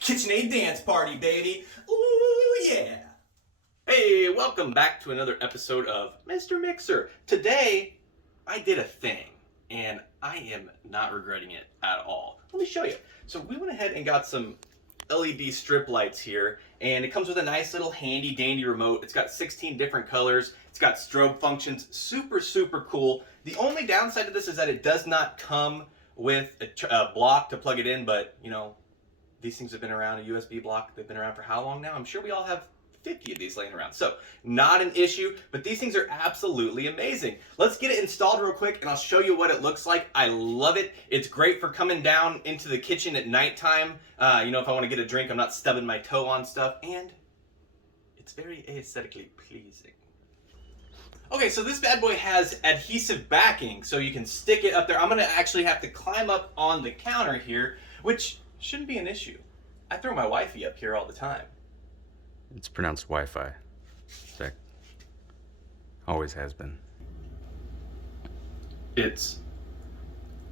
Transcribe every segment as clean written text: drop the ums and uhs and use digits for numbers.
KitchenAid dance party, baby. Ooh, yeah. Hey, welcome back to another episode of Mr. Mixer. Today, I did a thing, and I am not regretting it at all. Let me show you. So we went ahead and got some LED strip lights here, and it comes with a nice little handy dandy remote. It's got 16 different colors. It's got strobe functions. Super, super cool. The only downside to this is that it does not come with a block to plug it in, but you know, these things have been around, a USB block, they've been around for how long now? I'm sure we all have 50 of these laying around. So not an issue, but these things are absolutely amazing. Let's get it installed real quick and I'll show you what it looks like. I love it. It's great for coming down into the kitchen at nighttime. You know, if I want to get a drink, I'm not stubbing my toe on stuff, and it's very aesthetically pleasing. Okay, so this bad boy has adhesive backing, so you can stick it up there. I'm gonna actually have to climb up on the counter here, which shouldn't be an issue. I throw my wifey up here all the time. It's pronounced Wi-Fi. That always has been. It's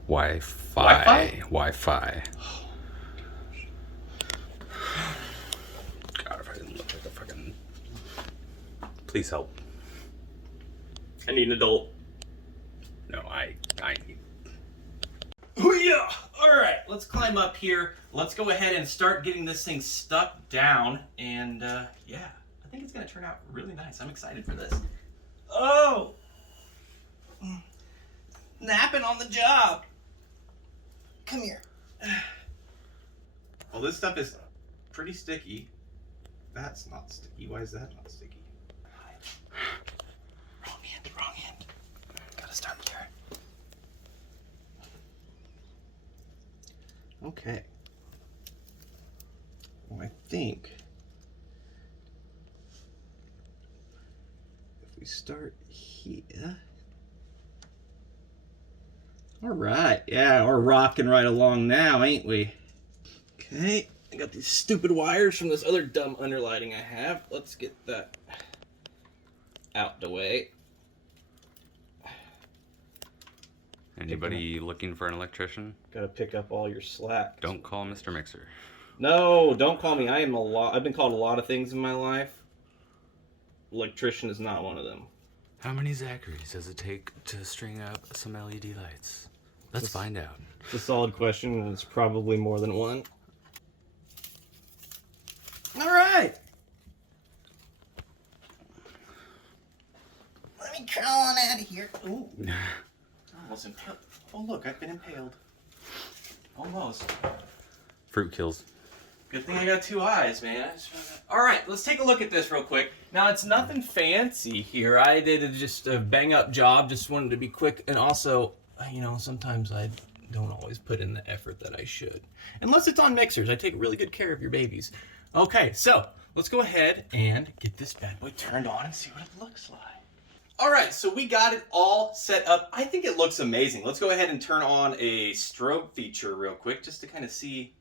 Wi-Fi. Wi-Fi? Wi-Fi. God, if I didn't look like a fucking... Please help. I need an adult. No, I need... Oh yeah! Alright, let's climb up here. Let's go ahead and start getting this thing stuck down. And yeah, I think it's gonna turn out really nice. I'm excited for this. Oh! Napping on the job. Come here. Well, this stuff is pretty sticky. That's not sticky. Why is that not sticky? Wrong hand. Gotta start here. Okay. Well, I think if we start here. All right, yeah, we're rocking right along now, ain't we? Okay, I got these stupid wires from this other dumb underlighting I have. Let's get that out the way. Anybody looking for an electrician? Gotta pick up all your slack. Don't call Mr. Mixer. No, don't call me. I've been called a lot of things in my life. Electrician is not one of them. How many Zacharies does it take to string up some LED lights? Let's find out. It's a solid question, and it's probably more than one. All right. Let me crawl on out of here. Ooh. Almost impaled. Oh, look, I've been impaled. Almost. Fruit kills. Good thing I got two eyes, man. All right, let's take a look at this real quick. Now, it's nothing fancy here. I did just a bang-up job. Just wanted to be quick. And also, you know, sometimes I don't always put in the effort that I should. Unless it's on mixers. I take really good care of your babies. Okay, so let's go ahead and get this bad boy turned on and see what it looks like. All right, so we got it all set up. I think it looks amazing. Let's go ahead and turn on a strobe feature real quick just to kind of see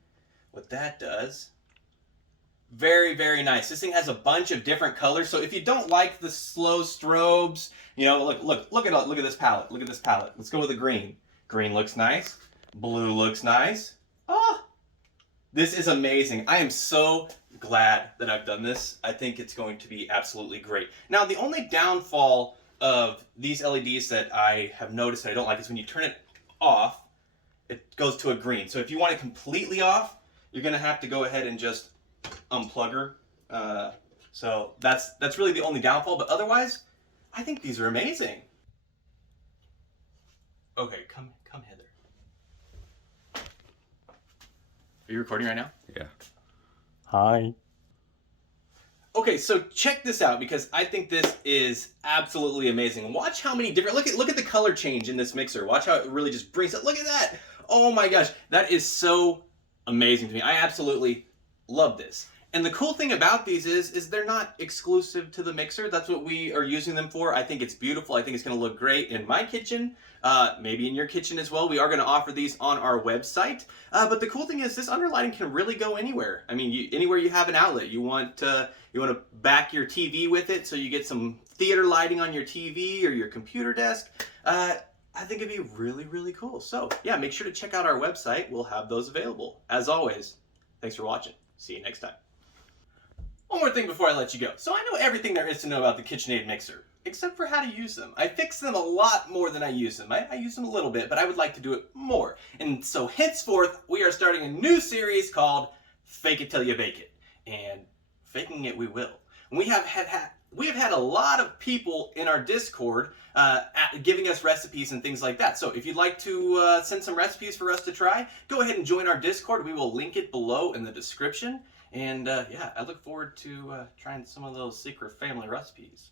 what that does. Very, very nice. This thing has a bunch of different colors. So if you don't like the slow strobes, you know, look at this palette. Look at this palette. Let's go with the green. Green looks nice. Blue looks nice. Ah, this is amazing. I am so glad that I've done this. I think it's going to be absolutely great. Now, the only downfall of these LEDs that I have noticed that I don't like is when you turn it off, it goes to a green. So if you want it completely off, you're gonna have to go ahead and just unplug her. So that's really the only downfall, but otherwise, I think these are amazing. Okay, come hither. Are you recording right now? Yeah. Hi. Okay, so check this out because I think this is absolutely amazing. Watch how many different, look at the color change in this mixer. Watch how it really just brings it. Look at that. Oh my gosh, that is so amazing to me. I absolutely love this. And the cool thing about these is they're not exclusive to the mixer. That's what we are using them for. I think it's beautiful. I think it's going to look great in my kitchen, maybe in your kitchen as well. We are going to offer these on our website. But the cool thing is this underlighting can really go anywhere. I mean, anywhere you have an outlet. You want to back your TV with it so you get some theater lighting on your TV or your computer desk. I think it'd be really, really cool. So yeah, make sure to check out our website. We'll have those available. As always, thanks for watching. See you next time. One more thing before I let you go. So I know everything there is to know about the KitchenAid mixer, except for how to use them. I fix them a lot more than I use them. I use them a little bit, but I would like to do it more. And so henceforth, we are starting a new series called Fake It Till You Bake It. And faking it we will. We have had a lot of people in our Discord giving us recipes and things like that. So if you'd like to send some recipes for us to try, go ahead and join our Discord. We will link it below in the description. And yeah, I look forward to trying some of those secret family recipes.